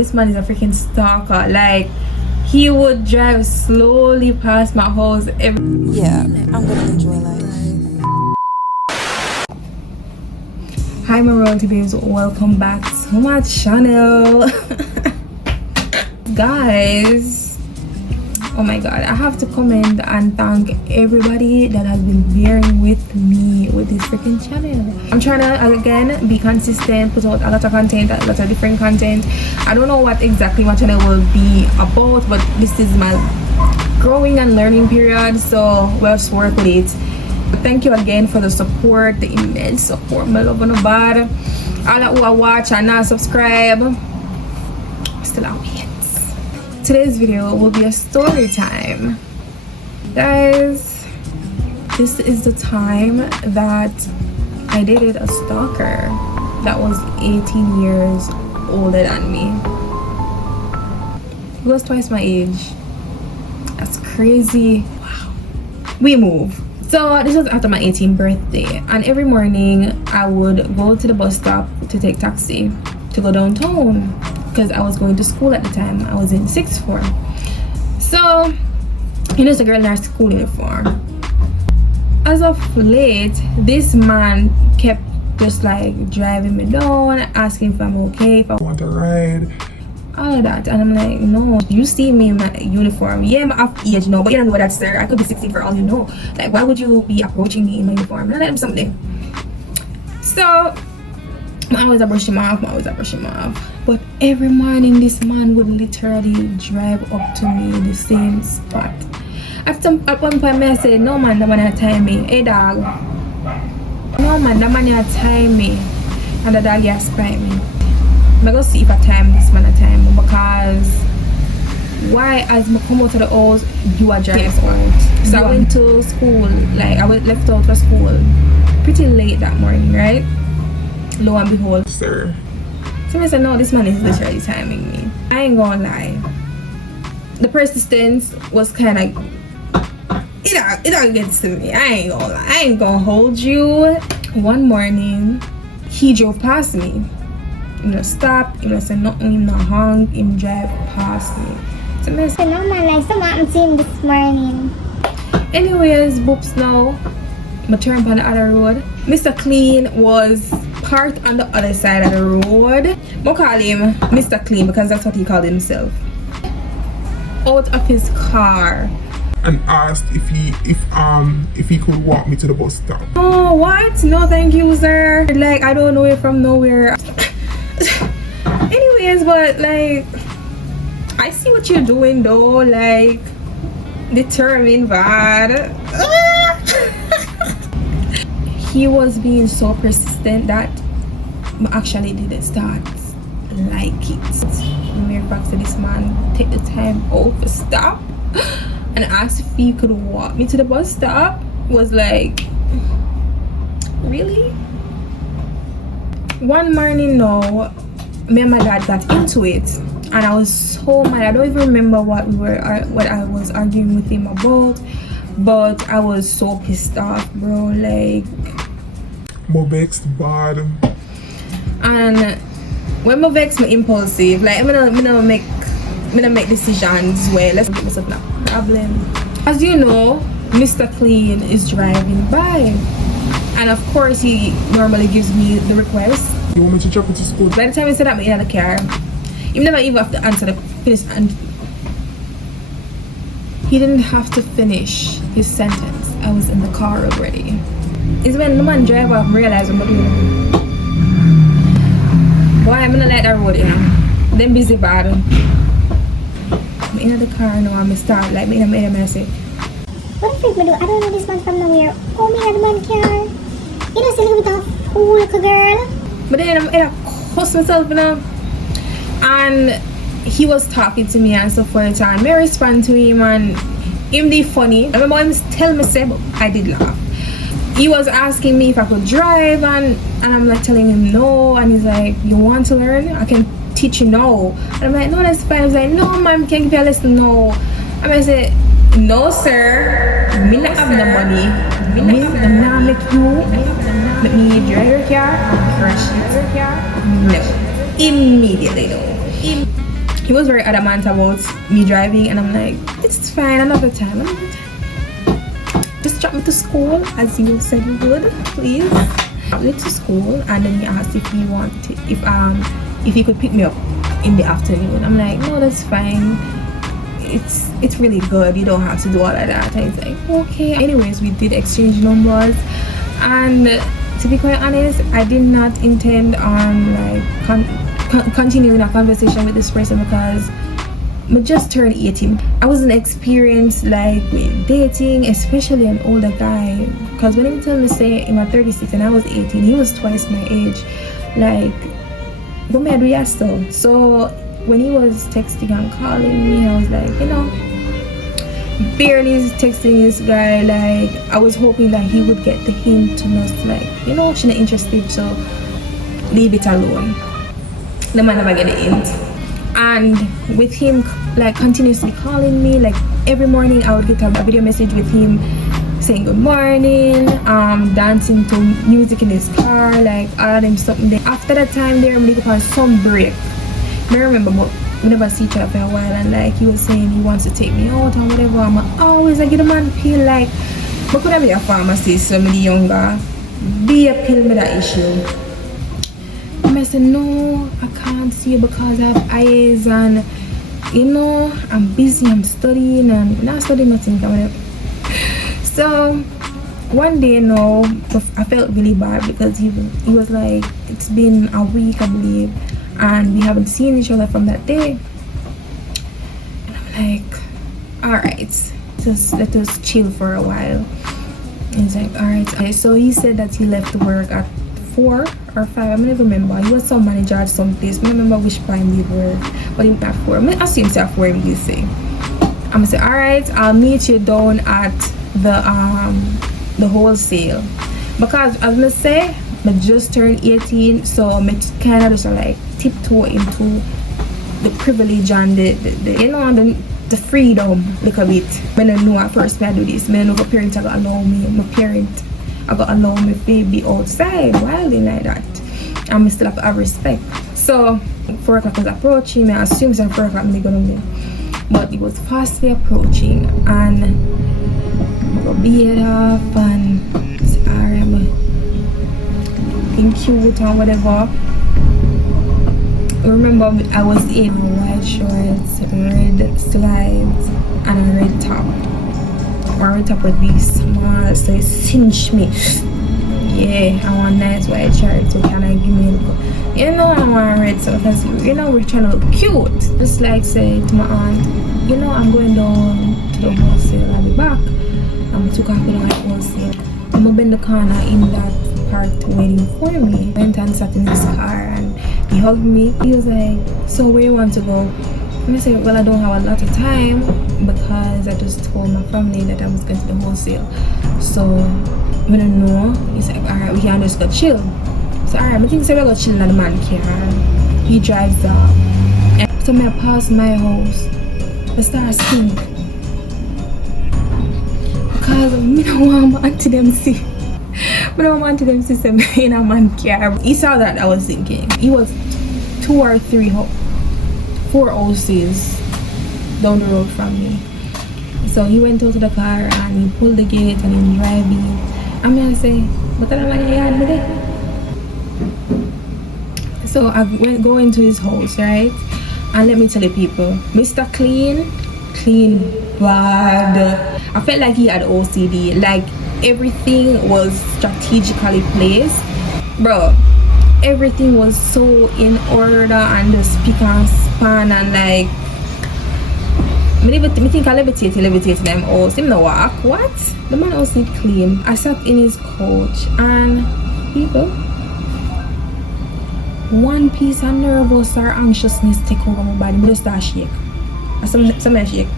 This man is a freaking stalker. Like, he would drive slowly past my house Yeah, I'm gonna enjoy life. Hi my royalty babes, welcome back to my channel. Guys, oh my god, I have to commend and thank everybody that has been bearing with me with this freaking channel. I'm trying to again be consistent, put out a lot of content, a lot of different content. I don't know what exactly my channel will be about, but this is my growing and learning period, so we'll just work with it. Thank you again for the support, the immense support, my love and bad. All that who are watch and not subscribe, still out here. Today's video will be a story time. Guys, this is the time that I dated a stalker that was 18 years older than me. He was twice my age. That's crazy. Wow. We move. So this was after my 18th birthday, and every morning I would go to the bus stop to take taxi to go downtown because I was going to school at the time. I was in 6th form. So, you know, it's a girl in our school uniform. As of late, this man kept just like driving me down, asking if I'm okay, if I want to ride, all of that. And I'm like, no, you see me in my uniform. Yeah, I'm off age now, but you don't know what that's there. I could be 16 for all you know. Like, why would you be approaching me in my uniform? Let him something. So I always brush him off, but every morning this man would literally drive up to me in the same spot. At one point I said, no man, that man had time me. Hey dog, no man, that man had time me. And the dog has spite me. I'm gonna see if I time this man a time, because why as I come out of the house you are driving out. So I went to school, like I was left out for school pretty late that morning, right? Lo and behold, sir. So I said, no, this man is literally timing me. I ain't gonna lie. The persistence was kind of, it all gets to me. I ain't gonna lie. I ain't gonna hold you. One morning, he drove past me. You know, stop. You know, say nothing. Him not honk. Him drive past me. So I said, no man, like something happened to him this morning. Anyways, boops now. I turn on the other road. Mr. Clean was parked on the other side of the road. I call him Mr. Clean because that's what he called himself. Out of his car and asked if he could walk me to the bus stop. Oh, what? No, thank you, sir. Like, I don't know you from nowhere. Anyways, but like, I see what you're doing though. Like, determined, bad. He was being so persistent that I actually didn't start like it. The mere fact that this man take the time out to stop and ask if he could walk me to the bus stop was like, really? One morning now, me and my dad got into it, and I was so mad. I don't even remember what I was arguing with him about, but I was so pissed off, bro. Like, more vexed bad. And when I vex, me impulsive. Like, I'm gonna make decisions where let's get myself no problem. As you know, Mr. Clean is driving by, and of course he normally gives me the request. You want me to drop you to school? By the time he said that, me in the car, he never even have to answer the finish, and he didn't have to finish his sentence. I was in the car already. It's when the man drive off realize what I'm doing. Boy, I'm gonna let that road, you know. Then busy bad. I'm in the car now, I'm start like me and I say, what if I do? I don't know this man from nowhere. Oh me and the man car. You know, silly with a fool little girl. but then I cuss myself, you know. And he was talking to me and so forth, and I respond to him, and him did funny. I remember him tell me say, but I did laugh. He was asking me if I could drive, and I'm like telling him no, and he's like, you want to learn? I can teach you now. And I'm like, no, that's fine. He's like, no ma'am, can give you a lesson now. And I said, no sir, me not have the money. Me not make you make me drive your car, crash your car. No, immediately no. he was very adamant about me driving, and I'm like, it's fine, another time. Just drop me to school as you said you would, please. Drop me to school, and then he asked if he could pick me up in the afternoon. I'm like, no, that's fine. It's really good. You don't have to do all of that. And he's like, okay. Anyways, we did exchange numbers, and to be quite honest, I did not intend on like continuing a conversation with this person because I just turned 18. I wasn't experienced like with dating, especially an older guy. Because when he told me say I'm 36 and I was 18, he was twice my age. Like, what may I do yesterday? So when he was texting and calling me, I was like, you know, barely texting this guy. Like, I was hoping that he would get the hint to not like, you know, she's not interested, so leave it alone. The man never get the hint. And with him like continuously calling me, like every morning I would get a video message with him saying good morning, dancing to music in his car, like all of them something there. After that time there, I'm like on some break. I remember, but we never see each other for a while, and like he was saying he wants to take me out and whatever. I'm always like, get a man feel like, but could I be a pharmacist, so I'm younger, be a pill with that issue. I said, no, I can't see you because I have eyes, and you know, I'm busy, I'm studying, and not studying nothing. So one day now, I felt really bad because he was like, it's been a week, I believe, and we haven't seen each other from that day. And I'm like, alright, just let us chill for a while. And he's like, alright. So he said that he left work at 4 or 5, I don't remember. He was some manager at some place. I don't remember which time he worked, but he went at 4. I assume it's at 4, you say. I'm gonna say, alright, I'll meet you down at the wholesale, because as I say, I just turned 18, so I kind of just like tiptoe into the privilege and the you know, the freedom little bit. When I know at first when I do this, when I know my parents are gonna allow me, I got allow me to be outside wilding like that, and I still have to have respect. So 4 o'clock was approaching. I assume it's 4 o'clock I'm gonna be, but it was fastly approaching, and I got beat off and say, alright, I'm being cute and whatever. I remember I was in white shorts, red slides, and a red top. Or red top would be small, so it cinched me. Yeah, I want nice white shirt, so can I give me a look? You know, I want red, so because you know we're trying to look cute. Just like say to my aunt, you know, I'm going down to the wholesale, I'll be back. Took off with the wholesale. I'm gonna bend the corner in that parked waiting for me. Went and sat in his car and he hugged me. He was like, so where you want to go? And I said, well, I don't have a lot of time because I just told my family that I was going to the wholesale. So I don't know. He's like, alright, we can just go chill. So alright, I think so we go chill in the man car. He drives off. And so I pass my house. I start singing. Because I don't want my auntie them see. I don't want my auntie them see some in a man car. He saw that I was thinking. He was 2 or 4 houses down the road from me. So he went out to the car and he pulled the gate and he driving. I'm gonna say, but I don't like your yard today. So I go into his house, right? And let me tell you people, Mr. Clean bad. I felt like he had OCD, like everything was strategically placed. Bro, everything was so in order and the speak and span and like me think I levitate them house. Him no walk. What? The man house need clean. I sat in his couch and people, one piece of nervous or anxiousness take over my body. Me just start shake. Some shake.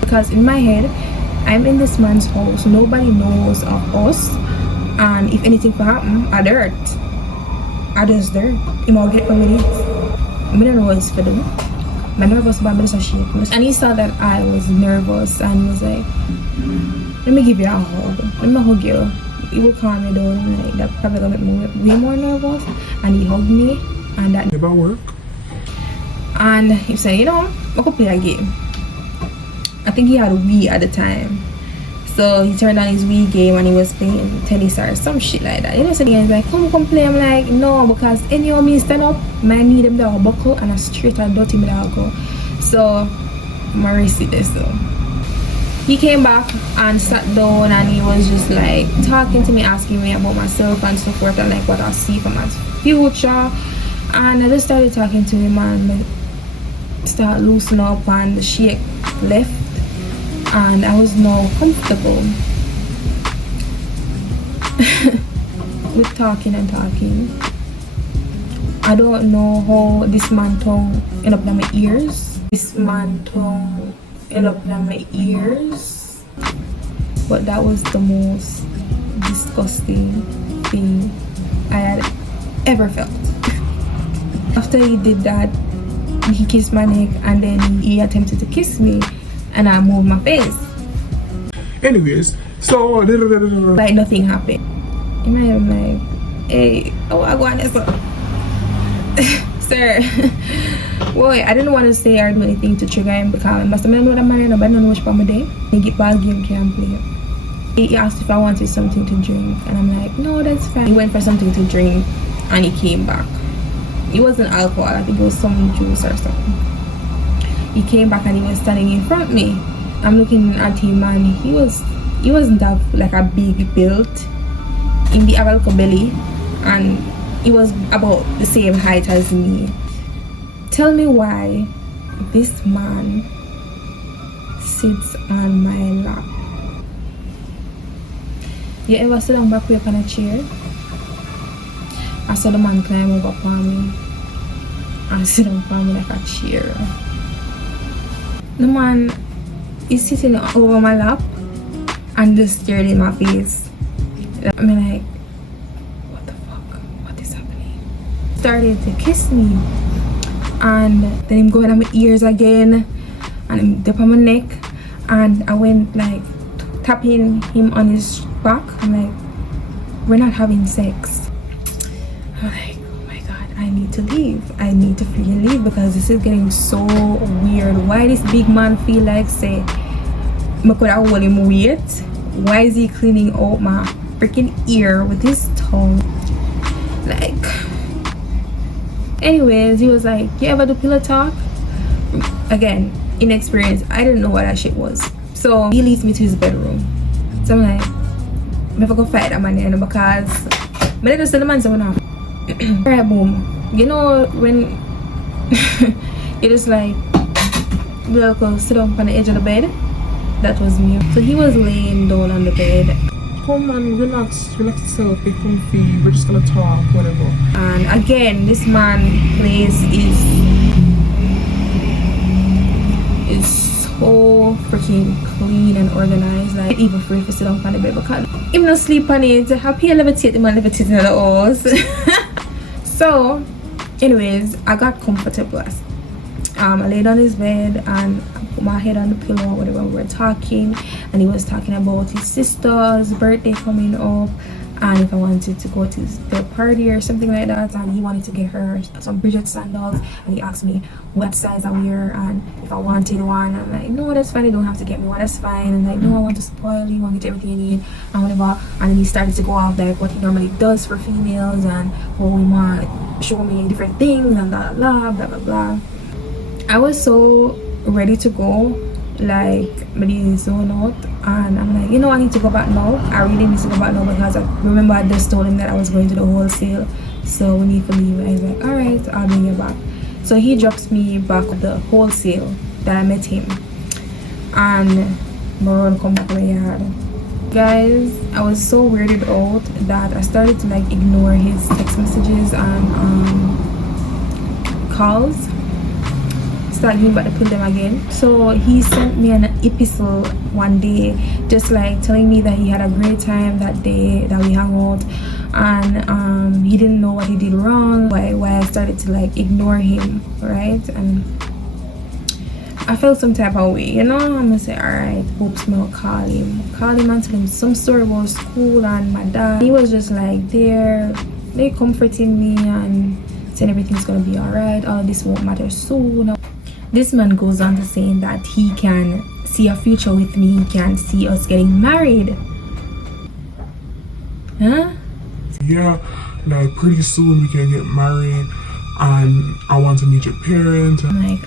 Because in my head, I'm in this man's house. Nobody knows of us. And if anything could happen, I dirt. I just dirt. He might get away with it. I don't know what it's for them. I'm nervous about me just shake. And he saw that I was nervous and he was like, let me give you a hug. Let me hug you. He will calm me down and like that probably gonna make me way more nervous. And he hugged me and that never work. and he said, you know, I could play a game. I think he had a Wii at the time. So he turned on his Wii game and he was playing tennis or some shit like that. You know, so the guy's like, come play. I'm like, no, because anyhow me stand up, my knee them dog buckle and a straight and dirty me dog go. So my wrist it this though. He came back and sat down and he was just like talking to me, asking me about myself and so forth and like what I see for my future. And I just started talking to him and start loosening up and the shake left. And I was more comfortable with talking and talking. I don't know how this man tongue ended up in my ears. But that was the most disgusting thing I had ever felt. After he did that, he kissed my neck and then he attempted to kiss me. And I moved my face. Anyways, so like nothing happened. In my head, I'm like, hey, oh, I go on this one. Sir. Boy, I didn't want to say or do anything to trigger him because I must have known that man, but I don't know which part of my day. He get ball game can't play. He asked if I wanted something to drink, and I'm like, no, that's fine. He went for something to drink, and he came back. It wasn't alcohol. I think it was some juice or something. He came back and he was standing in front of me. I'm looking at him and he wasn't that like a big build. In the Avalco belly, and he was about the same height as me. Tell me why this man sits on my lap. You ever sit down back way up on a chair? I saw the man climb over upon me and sit down upon me like a chair. The man is sitting over my lap and just stared in my face. I mean, like, what the fuck? What is happening? Started to kiss me, and then him going on my ears again, and him dip on my neck, and I went like tapping him on his back. I'm like, we're not having sex. I'm like, I need to leave. I need to freaking leave because this is getting so weird. Why this big man feel like say I could have hold him weight? Why is he cleaning out my freaking ear with his tongue? Like, anyways, he was like, you ever do pillow talk? Again, inexperienced. I didn't know what that shit was. So he leads me to his bedroom. So I'm like, I'm never gonna fight that man there because I just tell the man someone off. Alright, boom. You know when you just like sit down on the edge of the bed? That was me. So he was laying down on the bed. come and relax yourself, be comfy, we're just gonna talk, whatever. And again, this man place is so freaking clean and organized. Like, I even free to sit down on the bed because him not sleep on it. Happy levitate, the man levitate in the house. So anyways, I got comfortable. I laid on his bed and I put my head on the pillow, whatever. We were talking, and he was talking about his sister's birthday coming up and if I wanted to go to their party or something like that, and he wanted to get her some Bridget sandals, and he asked me what size I wear and if I wanted one. I'm like, no, that's fine, you don't have to get me one, that's fine. And like, no, I want to spoil you, I want to get everything you need and whatever. And then he started to go off like what he normally does for females and how he want show me different things and blah blah blah blah blah. I was so ready to go, like maybe zone out, and I'm like, you know, I need to go back now. I really need to go back now because I remember I just told him that I was going to the wholesale, so we need to leave. I was like, all right, I'll bring you back. So he drops me back at the wholesale that I met him, and Maroon come back to my yard. Guys, I was so weirded out that I started to like ignore his text messages and calls. Start going back to put them again. So he sent me an epistle one day, just like telling me that he had a great time that day that we hung out, and he didn't know what he did wrong, why I started to like ignore him, right? And I felt some type of way, you know. I'm gonna say, all right, hopes me I'll call him and tell him some story about school and my dad. He was just like there, they comforting me and saying everything's gonna be all right, all this won't matter soon. This man goes on to saying that he can see a future with me, he can see us getting married. Huh? Yeah, like pretty soon we can get married, and I want to meet your parents. I'm like,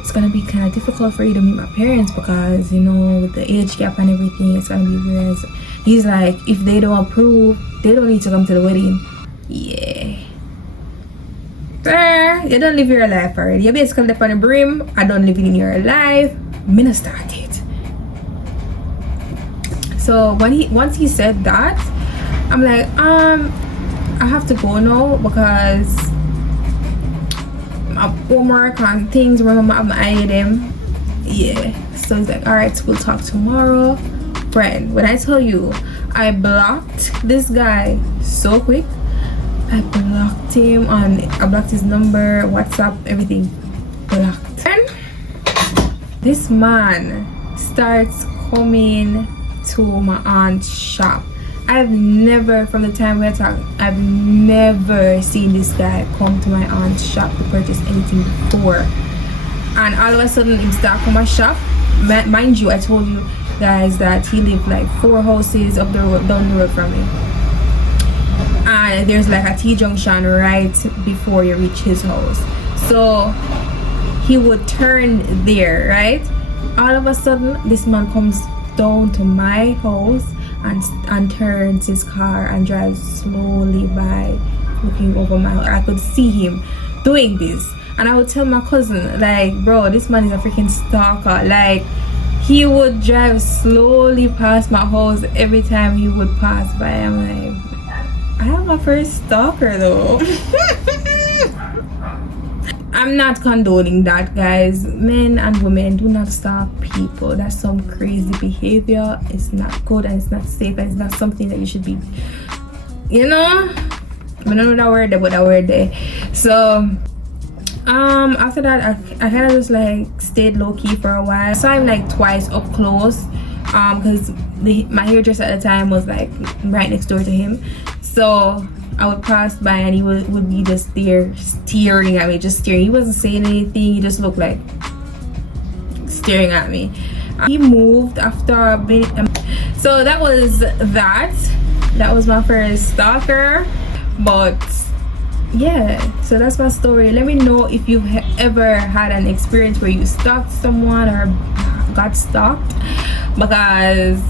it's gonna be kind of difficult for you to meet my parents because, you know, with the age gap and everything, it's gonna be weird. He's like, if they don't approve, they don't need to come to the wedding. Yeah. Sir, you don't live your life already. You basically left on the brim. I don't live in your life. Me not start it. So once he said that, I'm like, I have to go now because my homework and things. Remember, I'm eyeing them. Yeah. So he's like, all right, we'll talk tomorrow. Friend, when I tell you, I blocked this guy so quick. I blocked him I blocked his number, WhatsApp, everything. Blocked. And this man starts coming to my aunt's shop. I've never, from the time we're talking, I've never seen this guy come to my aunt's shop to purchase anything before. And all of a sudden, he started from my shop. Mind you, I told you guys that he lived like 4 houses up the road, down the road from me. And there's like a T-junction right before you reach his house. So he would turn there, right? All of a sudden, this man comes down to my house and turns his car and drives slowly by, looking over my house. I could see him doing this, and I would tell my cousin, like, bro, this man is a freaking stalker. Like, he would drive slowly past my house every time he would pass by. I'm like, I have my first stalker though. I'm not condoning that, guys. Men and women, do not stalk people. That's some crazy behavior. It's not good and it's not safe and it's not something that you should be, you know. I don't know that word there, but that word there. So after that, I kind of just like stayed low-key for a while. I saw him like twice up close, because my hairdresser at the time was like right next door to him. So I would pass by and he would be just there staring at me, just staring. He wasn't saying anything, he just looked like staring at me. He moved after a bit. So that was my first stalker. But yeah, so that's my story. Let me know if you've ever had an experience where you stalked someone or got stalked, because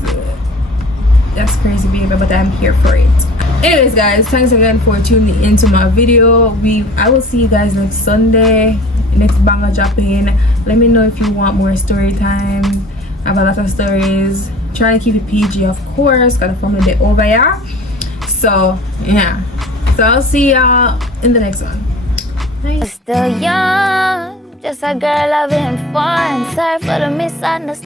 that's crazy behavior, but I'm here for it. Anyways, guys, thanks again for tuning into my video. I will see you guys next Sunday, next banger dropping. Let me know if you want more story time. I have a lot of stories, trying to keep it PG, of course, got a family day over here. So yeah, so I'll see y'all in the next one. Bye. Still young, just a girl having fun. Sorry for the misunderstanding.